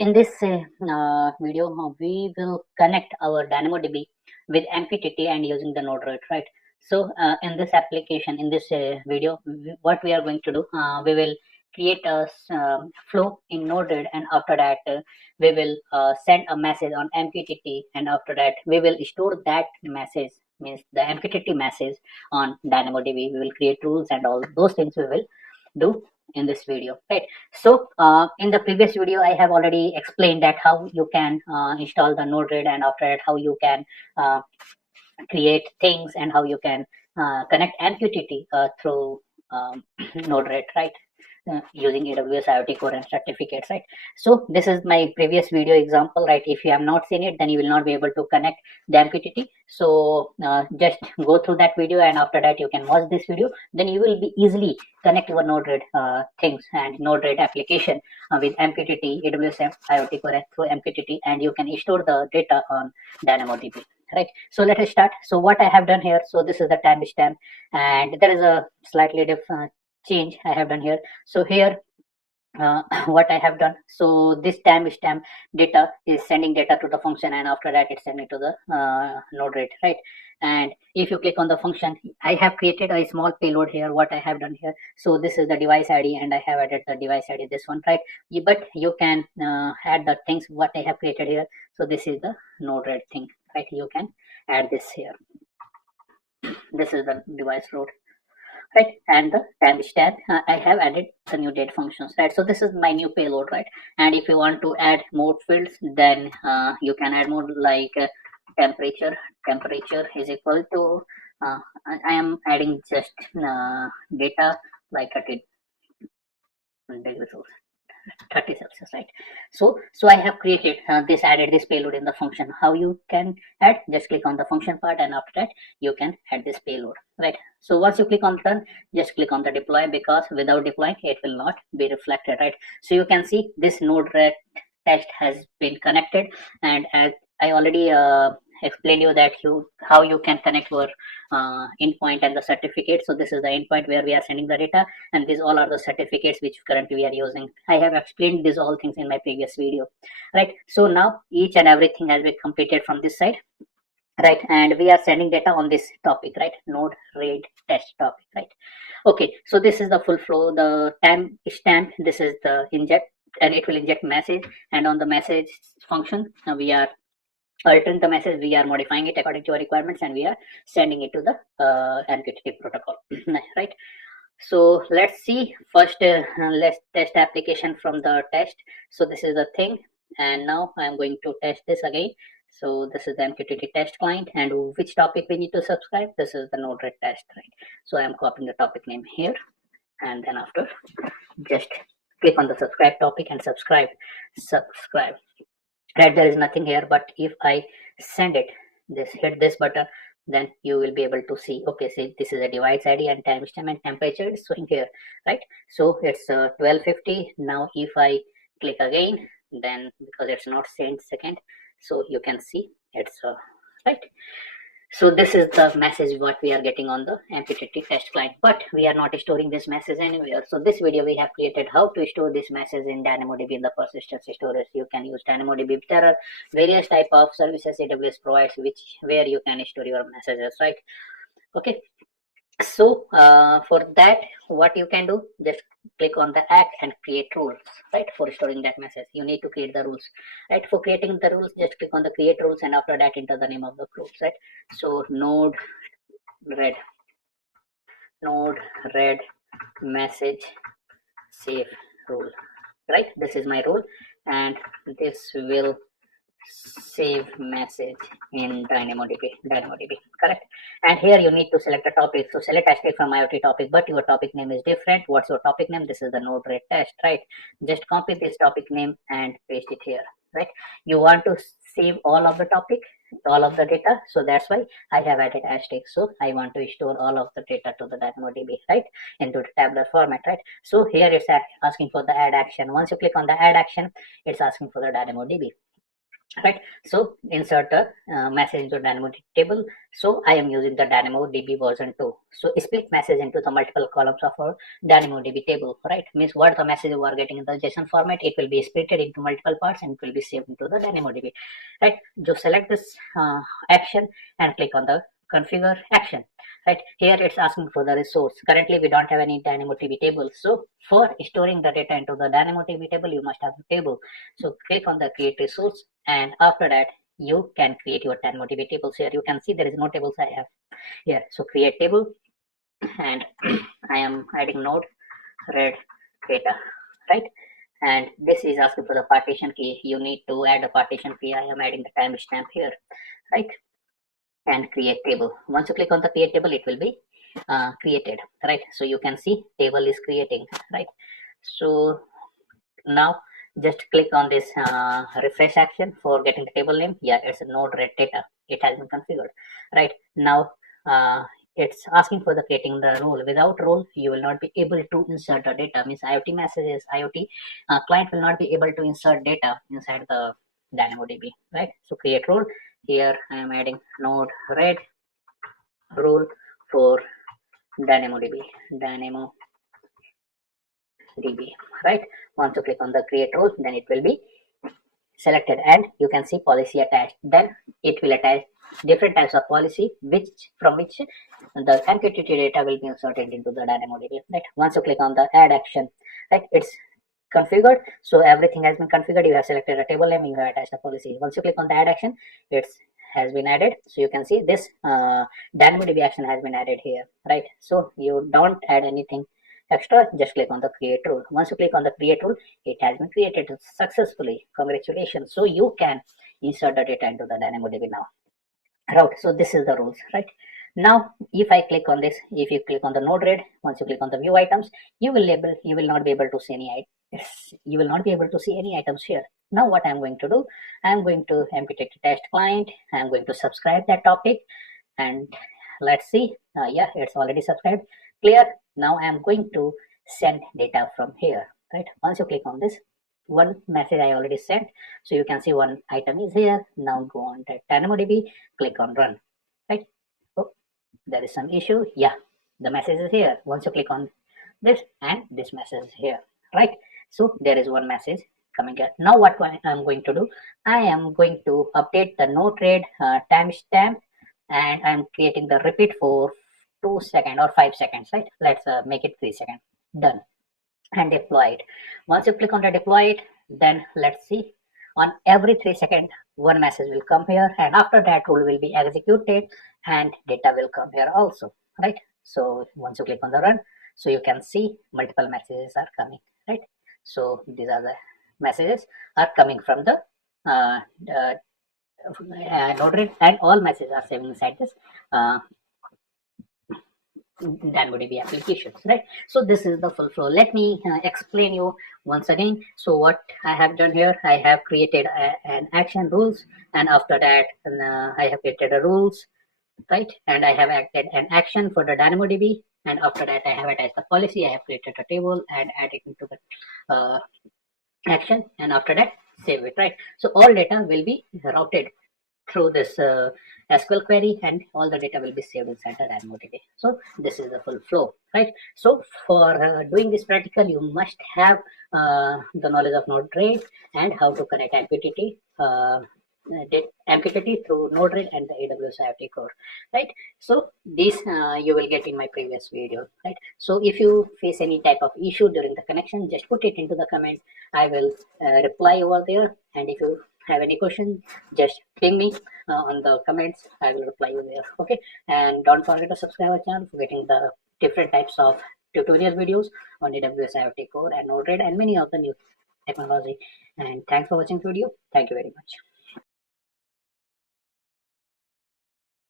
in this video, we will connect our DynamoDB with MQTT and using the NodeRed, right? So in this application, in this video, what we are going to do, we will create a flow in NodeRed, and after that we will send a message on MQTT, and after that we will store that message, means the MQTT message, on DynamoDB. We will create rules and all those things we will do in this video, right? So in the previous video I have already explained that how you can install the NodeRed, and after that how you can create things, and how you can connect MQTT through NodeRed, right? Using AWS IoT Core and certificates, right? So this is my previous video example, right? If you have not seen it, then you will not be able to connect the MQTT. So just go through that video, and after that you can watch this video. Then you will be easily connect your NodeRed things and NodeRed application with MQTT, AWS IoT Core through MQTT, and you can store the data on DynamoDB. Right, so let us start. So what I have done here, so this is the timestamp, and there is a slightly different change I have done here. So here what I have done, so this timestamp data is sending data to the function, and after that it's sending to the NodeRed, right? And if you click on the function, I have created a small payload here. What I have done here, so this is the device ID, and I have added the device ID, this one, right? But you can add the things what I have created here. So this is the NodeRed thing, right? You can add this here. This is the device load, right? And the timestamp, I have added the new date functions, right? So this is my new payload, right? And if you want to add more fields, then you can add more, like temperature is equal to I am adding just data like 30 Celsius, right? So I have created this, added this payload in the function. How you can add? Just click on the function part, and after that you can add this payload, right? So once you click on done, just click on the deploy, because without deploying it will not be reflected, right? So you can see this NodeRed test has been connected, and as I already explain you that how you can connect your endpoint and the certificate. So this is the endpoint where we are sending the data, and these all are the certificates which currently we are using. I have explained these all things in my previous video, right? So now each and everything has been completed from this side, right? And we are sending data on this topic, right? NodeRed test topic, right? Okay, so this is the full flow. The timestamp, this is the inject, and it will inject message, and on the message function we are altering the message, we are modifying it according to our requirements, and we are sending it to the MQTT protocol, right? So let's see first, let's test application from the test. So this is the thing, and now I'm going to test this again. So this is the MQTT test client, and which topic we need to subscribe? This is the NodeRed test, right? So I'm copying the topic name here, and then after just click on the subscribe topic and subscribe, right? There is nothing here, but if I send it, just hit this button, then you will be able to see, okay, see, this is a device ID and timestamp and temperature is showing here, right? So it's 12:50. Now if I click again, then because it's not sent second, so you can see it's right. So this is the message what we are getting on the MQTT test client, but we are not storing this message anywhere. So this video we have created how to store this message in DynamoDB in the persistence storage. You can use DynamoDB. There are various type of services AWS provides where you can store your messages, right? Okay. So for that, what you can do, just click on the act and create rules, right? For storing that message, you need to create the rules, right? For creating the rules, just click on the create rules, and after that enter the name of the rules, right? So NodeRed message save rule, right? This is my rule, and this will save message in DynamoDB, correct? And here you need to select a topic. So select hashtag from IoT topic, but your topic name is different. What's your topic name? This is the NodeRed test, right? Just copy this topic name and paste it here, right? You want to save all of the topic, all of the data, so that's why I have added hashtag. So I want to store all of the data to the DynamoDB, right, into the tabular format, right? So here it's asking for the add action. Once you click on the add action, it's asking for the DynamoDB. right? So insert a message into DynamoDB table. So I am using the DynamoDB version 2. So split message into the multiple columns of our DynamoDB table, right? Means what the message we are getting in the JSON format, it will be splitted into multiple parts and it will be saved into the DynamoDB, right? Just select this action and click on the configure action. Right here, it's asking for the resource. Currently, we don't have any DynamoDB table. So for storing the data into the DynamoDB table, you must have a table. So click on the create resource, and after that, you can create your DynamoDB tables. Here you can see there is no tables I have here. So create table, and I am adding NodeRed data, right? And this is asking for the partition key. You need to add a partition key. I am adding the timestamp here, right? And create table. Once you click on the create table, it will be created, right? So you can see table is creating, right? So now just click on this refresh action for getting the table name. Yeah, it's a NodeRed data. It has been configured, right? Now it's asking for the creating the role. Without role, you will not be able to insert the data. Means IoT messages, IoT client will not be able to insert data inside the DynamoDB, right? So create role. Here I am adding NodeRed role for DynamoDB, right? Once you click on the create role, then it will be selected and you can see policy attached. Then it will attach different types of policy from which the MQTT data will be inserted into the DynamoDB, right? Once you click on the add action, right, it's configured. So everything has been configured. You have selected a table name, you have attached a policy. Once you click on the add action, it has been added. So you can see this DynamoDB action has been added here, right? So you don't add anything extra, just click on the create rule. Once you click on the create rule, it has been created successfully. Congratulations. So you can insert the data into the DynamoDB now. Right. So this is the rules, right? Now, if I click on this, if you click on the NodeRed, once you click on the view items, you will not be able to see any items here. Now, what I'm going to do, I'm going to MQTT test client. I'm going to subscribe that topic, and let's see. Yeah, it's already subscribed. Clear. Now I'm going to send data from here, right? Once you click on this, one message I already sent, so you can see one item is here. Now go on to DynamoDB, click on run, right? Oh, there is some issue. Yeah, the message is here. Once you click on this, and this message is here, right? So there is one message coming here. Now what I'm going to do, I am going to update the NodeRed timestamp, and I'm creating the repeat for 2 seconds or 5 seconds, right? Let's make it 3 seconds. Done. And deploy it. Once you click on the deploy it, then let's see, on every 3 seconds one message will come here, and after that rule will be executed and data will come here also, right? So once you click on the run, so you can see multiple messages are coming, right? So these are the messages are coming from the NodeRed, and all messages are saving inside this DynamoDB applications, right? So this is the full flow. Let me explain you once again. So what I have done here, I have created an action rules, and after that I have created a rules, right? And I have acted an action for the DynamoDB, and after that I have attached the policy. I have created a table and added into the action, and after that save it, right? So all data will be routed through this SQL query, and all the data will be saved inside the DynamoDB. So this is the full flow, right? So for doing this practical, you must have the knowledge of NodeRed and how to connect MQTT through NodeRed and the AWS IoT core, right? So this you will get in my previous video, right? So if you face any type of issue during the connection, just put it into the comment. I will reply over there, and if you have any question, just ping me on the comments. I will reply you there, okay? And don't forget to subscribe our channel for getting the different types of tutorial videos on AWS IoT core and NodeRed and many of the new technology. And thanks for watching the video. Thank you very much.